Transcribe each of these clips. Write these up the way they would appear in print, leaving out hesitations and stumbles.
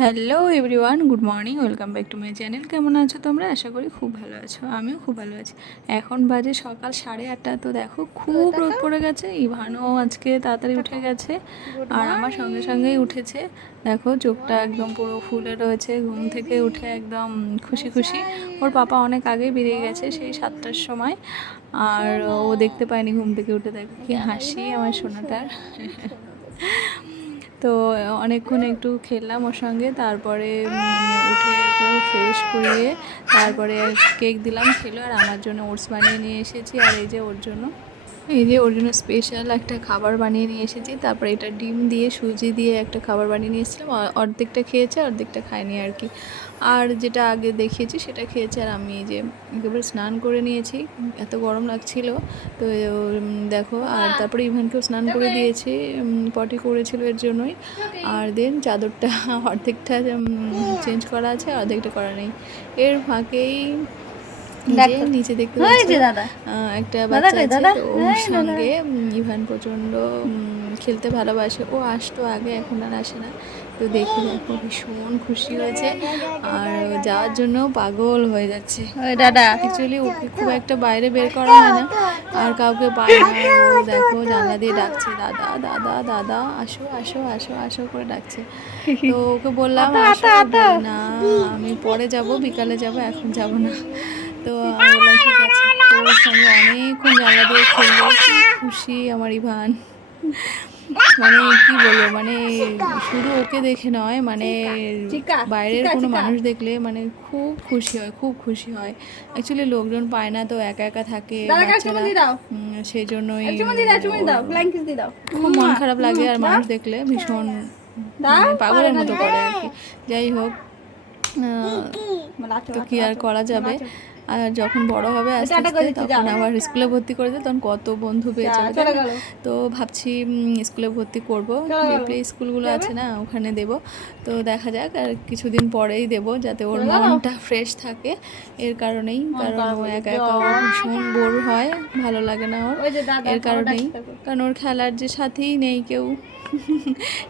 Hello everyone, good morning, welcome back to my channel. কেমন আছো তোমরা? আশা করি খুব ভালো আছো। আমিও খুব ভালো আছি। এখন বাজে সকাল 8:30। তো দেখো খুব রোদ পড়ে গেছে। ইভানও আজকে তাড়াতাড়ি উঠে গেছে আর আমার সঙ্গে সঙ্গেই উঠেছে। দেখো চোখটা একদম পুরো ফুলে রয়েছে, ঘুম থেকে উঠে একদম খুশি খুশি। ওর পাপা অনেক আগেই বেরিয়ে গেছে, সেই 7টার সময়। আর ও দেখতে পায়নি ঘুম থেকে উঠে। দেখো কি হাসি আমার সোনাটার। তো অনেকক্ষণ একটু খেললাম ওর সঙ্গে, তারপরে উঠে ওকে ফ্রেশ করিয়ে তারপরে কেক দিলাম, খেলো। আর আমার জন্য ওটস বানিয়ে নিয়ে এসেছি, আর এই যে ওর জন্য স্পেশাল একটা খাবার বানিয়ে নিয়ে এসেছি। তারপরে এটা ডিম দিয়ে সুজি দিয়ে একটা খাবার বানিয়ে নিয়ে এসেছিলাম। অর্ধেকটা খেয়েছে, অর্ধেকটা খায়নি আর কি। আর যেটা আগে দেখিয়েছি সেটা খেয়েছে। আর আমি এই যে একেবারে স্নান করে নিয়েছি, এত গরম লাগছিল। তো দেখো, আর তারপরে ইভানকেও স্নান করে দিয়েছি, পটি করেছিল এর জন্যই। আর দেন চাদরটা অর্ধেকটা চেঞ্জ করা আছে, অর্ধেকটা করা নেই। এর ফাঁকেই নিচে দেখতে পাচ্ছি একটা বাচ্চা আছে, তো ওর সঙ্গে ইভান প্রচণ্ড খেলতে ভালোবাসে। ও আসতো আগে, এখন আর আসে না। তো দেখে দেখো ভীষণ খুশি হয়েছে আর যাওয়ার জন্য পাগল হয়ে যাচ্ছে। দাদা অ্যাকচুয়ালি ওকে খুব একটা বাইরে বের করা হয় না, আর কাউকে পায় না। ও দেখো জানলা দিয়ে ডাকছে, দাদা দাদা দাদা, আসো আসো আসো আসো করে ডাকছে। তো ওকে বললাম আসো, বলে না আমি পরে যাব, বিকালে যাব, এখন যাব না। তো আমি বললাম ঠিক আছে। তো ওর সঙ্গে অনেকক্ষণ জানলা দিয়ে খেললো, কি খুশি আমার ইভান। মানে কি বলবো, মানে শুধু ওকে দেখে নয়, মানে বাইরের কোনো মানুষ দেখলে মানে খুব খুশি হয়, খুব খুশি হয়। অ্যাকচুয়ালি লোকজন পায় না, তো একা একা থাকে বাচ্চারা, সেই জন্যই খুব মন খারাপ লাগে। আর মানুষ দেখলে ভীষণ পাগলের মতো করে আর কি। যাই হোক, তো কি আর করা যাবে। আর যখন বড় হবে আস্তে আস্তে, তখন আবার স্কুলে ভর্তি করে দেয়, তখন কত বন্ধু পেয়ে যাবে। তো ভাবছি স্কুলে ভর্তি করব, যে প্লে স্কুলগুলো আছে না ওখানে দেব। তো দেখা যাক, আর কিছুদিন পরেই দেব, যাতে ওর মনটা ফ্রেশ থাকে। এর কারণেই, কারণ ও একা একা ভীষণ বোর হয়, ভালো লাগে না ওর। এর কারণেই, কারণ ওর খেলার যে সাথেই নেই কেউ।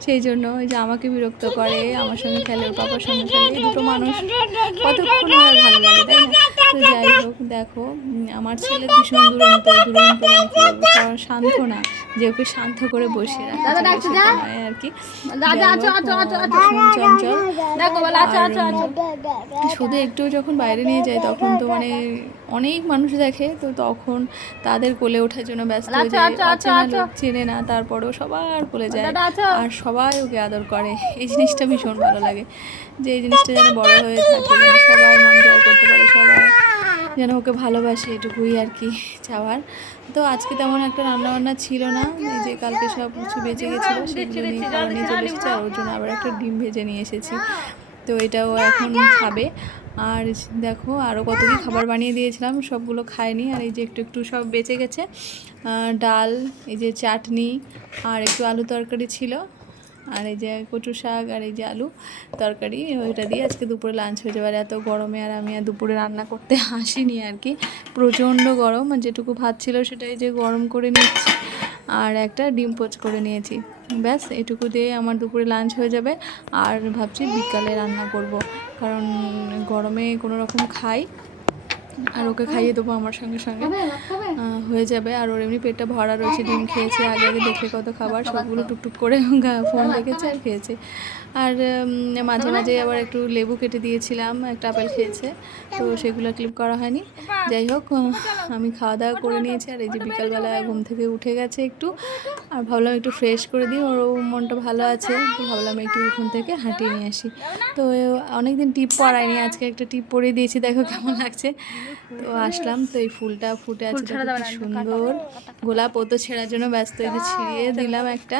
সেই জন্য ওই যে আমাকে বিরক্ত করে, আমার সঙ্গে খেলে, ওর পাপার সঙ্গে খেলে, এই দুটো মানুষ কতক্ষণ আর ভালো লাগে, তাই না? তো যাই হোক, দেখো আমার ছেলে ভীষণ দুরন্ত দুরন্ত, মানে কি বলবো, শান্ত না, যে ওকে শান্ত করে বসিয়ে রাখা যাবে সেটা নয় আর কি। ভীষণ চঞ্চল। শুধু একটু যখন বাইরে নিয়ে যায়, তখন তো মানে অনেক মানুষ দেখে, তো তখন তাদের কোলে ওঠার জন্য ব্যস্ত হয়ে যায়। অচেনা লোক, চেনে না, তারপরেও সবার কোলে যায় আর সবাই ওকে আদর করে। এই জিনিসটা ভীষণ ভালো লাগে, যে এই জিনিসটা যেন বড় হয়ে থাকে, যেন সবার মন জয় করতে পারে, সবাই যেন ওকে ভালোবাসে, এটুকুই আর কি চাওয়ার। তো আজকে তেমন একটা রান্নাবান্না ছিল না, এই যে কালকে সব কিছু বেঁচে গেছিলো, সেগুলো নিয়ে খাবার নিয়ে চলে এসেছি। আর ওর জন্য আবার একটা ডিম ভেজে নিয়ে এসেছি, তো এটাও এখন খাবে। আর দেখো আরও কত কি খাবার বানিয়ে দিয়েছিলাম, সবগুলো খায়নি। আর এই যে একটু একটু সব বেঁচে গেছে, ডাল, এই যে চাটনি, আর একটু আলু তরকারি ছিল, আর এই যে কচু শাক, আর এই যে আলু তরকারি, ওইটা দিয়ে আজকে দুপুরে লাঞ্চ হয়ে যাবে। আর এত গরমে আর আমি আর দুপুরে রান্না করতে আসিনি আর কি, প্রচণ্ড গরম। আর যেটুকু ভাত ছিল সেটাই যে গরম করে নিচ্ছি, আর একটা ডিম পোচ করে নিয়েছি, ব্যাস এটুকু দিয়ে আমার দুপুরে লাঞ্চ হয়ে যাবে। আর ভাবছি বিকালে রান্না করব, কারণ গরমে কোনো রকম খাই, আর ওকে খাইয়ে দেবো আমার সঙ্গে সঙ্গে, হয়ে যাবে। আর ওর এমনি পেটটা ভরা রয়েছে, ডিম খেয়েছে, আগে আগে দেখলে কত খাবার, সবগুলো টুকটুক করে ফোন দেখেছে আর খেয়েছে। আর মাঝে মাঝে আবার একটু লেবু কেটে দিয়েছিলাম, একটা আপেল খেয়েছে, তো সেগুলো ক্লিপ করা হয়নি। যাই হোক, আমি খাওয়া দাওয়া করে নিয়েছি। আর এই যে বিকালবেলা ঘুম থেকে উঠে গেছে একটু, আর ভাবলাম একটু ফ্রেশ করে দিই, ওর মনটা ভালো আছে, তো ভাবলাম একটু উঠোন থেকে হাঁটিয়ে নিয়ে আসি। তো অনেকদিন টিপ পরাইনি, আজকে একটা টিপ পরিয়ে দিয়েছি, দেখো কেমন লাগছে। তো আসলাম, তো এই ফুলটা ফুটে আছে, দেখো কি সুন্দর। গোলাপ ও তো ছেঁড়ার জন্য ব্যস্ত, এই যে ছিঁড়িয়ে দিলাম একটা,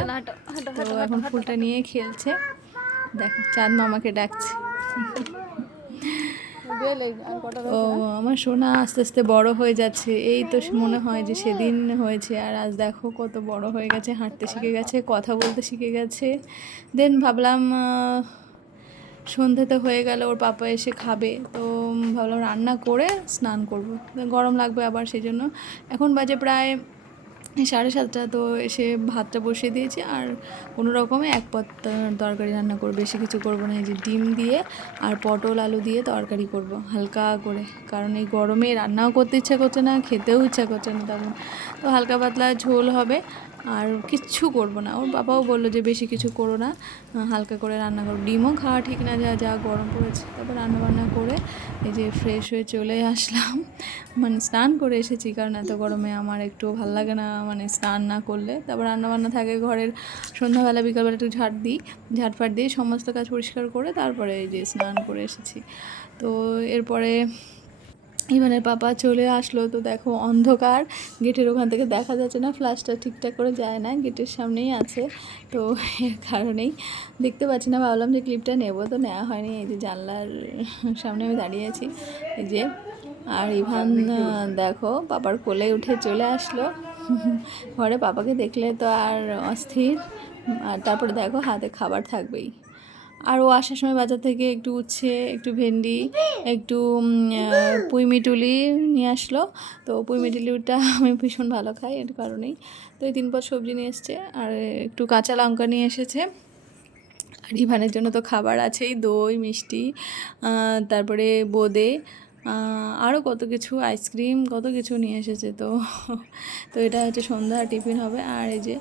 তো এখন ফুলটা নিয়ে খেলছে। দেখো চাঁদ মামাকে ডাকছে। ও আমার সোনা আস্তে আস্তে বড় হয়ে যাচ্ছে, এই তো মনে হয় যে সেদিন হয়েছে, আর আজ দেখো কত বড় হয়ে গেছে, হাঁটতে শিখে গেছে, কথা বলতে শিখে গেছে। দেন ভাবলাম সন্ধেতে হয়ে গেল, ওর পাপা এসে খাবে, তো ভাবলাম রান্না করে স্নান করব, গরম লাগবে আবার, সেই জন্য। এখন বাজে প্রায় 7:30 তো এসে ভাতটা বসিয়ে দিয়েছি, আর কোনো রকমে এক পদ তরকারি রান্না করবো, বেশি কিছু করবো না। এই যে ডিম দিয়ে আর পটল আলু দিয়ে তরকারি করব হালকা করে, কারণ এই গরমে রান্নাও করতে ইচ্ছা করছে না, খেতেও ইচ্ছা করছে না তেমন। তো হালকা পাতলা ঝোল হবে, আর কিচ্ছু করবো না। ওর বাবাও বললো যে বেশি কিছু করো না, হালকা করে রান্না করো, ডিমও খাওয়া ঠিক না, যা যা গরম পড়েছে। তারপর রান্নাবান্না করে এই যে ফ্রেশ হয়ে চলে আসলাম, মানে স্নান করে এসেছি, কারণ এত গরমে আমার একটু ভালো লাগে না মানে স্নান না করলে। তারপর রান্নাবান্না থাকে ঘরের, সন্ধ্যাবেলা বিকালবেলা একটু ঝাড়ফাট দিয়ে সমস্ত কাজ পরিষ্কার করে তারপরে এই যে স্নান করে এসেছি। তো এরপরে ইভানের পাপা চলে আসলো। তো দেখো অন্ধকার, গেটের ওখান থেকে দেখা যাচ্ছে না, ফ্ল্যাশটা ঠিকঠাক করে যায় না, গেটের সামনেই আছে, তো এর কারণেই দেখতে পাচ্ছি না। ভাবলাম যে ক্লিপটা নেব, তো নেওয়া হয়নি। এই যে জানলার সামনে আমি দাঁড়িয়ে আছি, এই যে। আর ইভান দেখো পাপার কোলে উঠে চলে আসলো ঘরে। পাপাকে দেখলে তো আর অস্থির। আর তারপরে দেখো হাতে খাবার থাকবেই। আর ও আসার সময় বাজার থেকে একটু উচ্ছে, একটু ভেন্ডি, একটু পুঁইমিটুলি নিয়ে আসলো। তো পুঁইমিটুলিটা আমি ভীষণ ভালো খাই, এর কারণেই। তো এই 3 পদ সবজি নিয়ে এসছে, আর একটু কাঁচা লঙ্কা নিয়ে এসেছে। আর ইভানের জন্য তো খাবার আছেই, দই মিষ্টি, তারপরে বোঁদে, আরও কত কিছু, আইসক্রিম, কত কিছু নিয়ে এসেছে। তো তো এটা হচ্ছে সন্ধ্যা টিফিন হবে। আর এই যে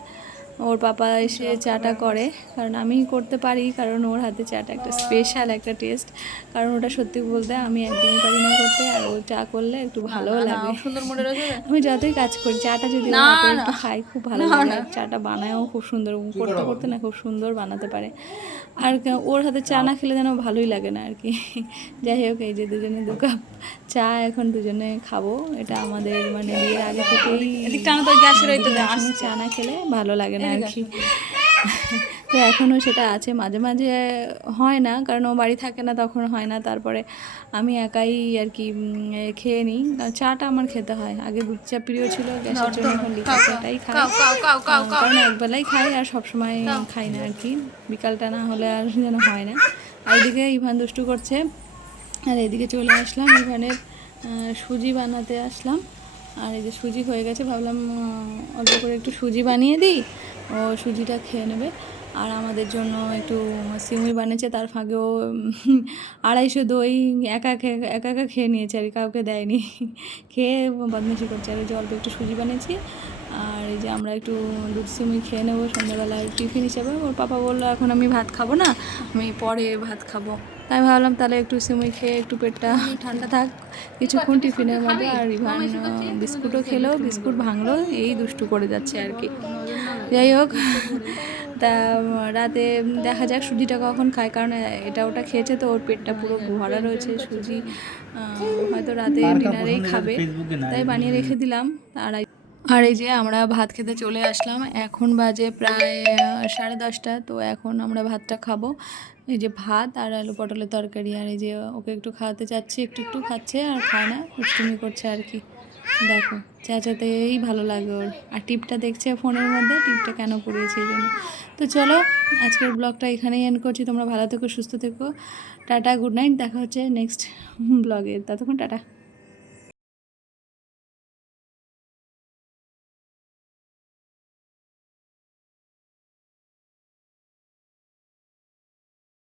ওর পাপা এসে চাটা করে, কারণ আমি করতে পারি, কারণ ওর হাতে চাটা একটা স্পেশাল একটা টেস্ট। কারণ ওটা সত্যি বলতে আমি একদমই পারি না করতে, আর ও চা করলে একটু ভালোও লাগে। আমি যতই কাজ করি, চাটা যদি ওর হাতে একটু খাই খুব ভালো লাগে। চাটা বানায়ও খুব সুন্দর, করতে করতে না খুব সুন্দর বানাতে পারে। আর ওর হাতে চা না খেলে যেন ভালোই লাগে না আর কি। যাই হোক, এই যে দুজনে 2 কাপ চা এখন দুজনে খাবো। এটা আমাদের মানে বিয়ের আগে থেকেই চা না খেলে ভালো লাগে না আর কি। তো এখনও সেটা আছে, মাঝে মাঝে হয় না, কারণ ও বাড়ি থাকে না, তখন হয় না। তারপরে আমি একাই আর কি খেয়ে নিই। চাটা আমার খেতে হয়, আগে দুধ চা প্রিয় ছিল, গ্যাসের জন্য এখন লিকার চাটাই খাই, কারণ একবেলাই খাই আর সবসময় খাই না আর কি, বিকালটা না হলে আর যেন হয় না। আর এদিকে ইভান দুষ্টু করছে, আর এদিকে চলে আসলাম ইভানের সুজি বানাতে আসলাম। আর এই যে সুজি হয়ে গেছে, ভাবলাম অল্প করে একটু সুজি বানিয়ে দিই, ও সুজিটা খেয়ে নেবে। আর আমাদের জন্য একটু সিমুই বানিয়েছে, তার ফাঁকেও 250 দই একা একা খেয়ে নিয়েছে আর কাউকে দেয়নি, খেয়ে বদমাইশি করছে। আর এই যে অল্প একটু সুজি বানিয়েছি, আর এই যে আমরা একটু দুধ সিমুই খেয়ে নেবো সন্ধ্যাবেলার টিফিন হিসেবে। ওর পাপা বললো এখন আমি ভাত খাবো না, আমি পরে ভাত খাবো। তাই ভাবলাম তাহলে একটু সিমুই খেয়ে একটু পেটটা ঠান্ডা থাক কিছুক্ষণ টিফিনের মধ্যে। আর ইভান বিস্কুটও খেলো, বিস্কুট ভাঙলো, এই দুষ্টু করে যাচ্ছে আর কি। যাই হোক, তা রাতে দেখা যাক সুজিটা কখন খায়, কারণ এটা ওটা খেয়েছে তো ওর পেটটা পুরো ভরা রয়েছে। সুজি হয়তো রাতে ডিনারেই খাবে, তাই বানিয়ে রেখে দিলাম। আর এই যে আমরা ভাত খেতে চলে আসলাম, এখন বাজে প্রায় 10:30। তো এখন আমরা ভাতটা খাবো। এই যে ভাত আর আলু পটলের তরকারি। আর এই যে ওকে একটু খাওয়াতে চাচ্ছি, একটু একটু খাচ্ছে আর খায় না, দুষ্টুমি করছে আর কি। দেখো চেঁচাতেই ভালো লাগে ওর। আর টিপটা দেখছে ফোনের মধ্যে, টিপটা কেন পড়িয়েছে এই জন্য। তো চলো আজকের ব্লগটা এখানেই এন্ড করছি। তোমরা ভালো থেকো, সুস্থ থেকো, টাটা, গুড নাইট। দেখা হচ্ছে নেক্সট ব্লগে, ততক্ষণ টাটা।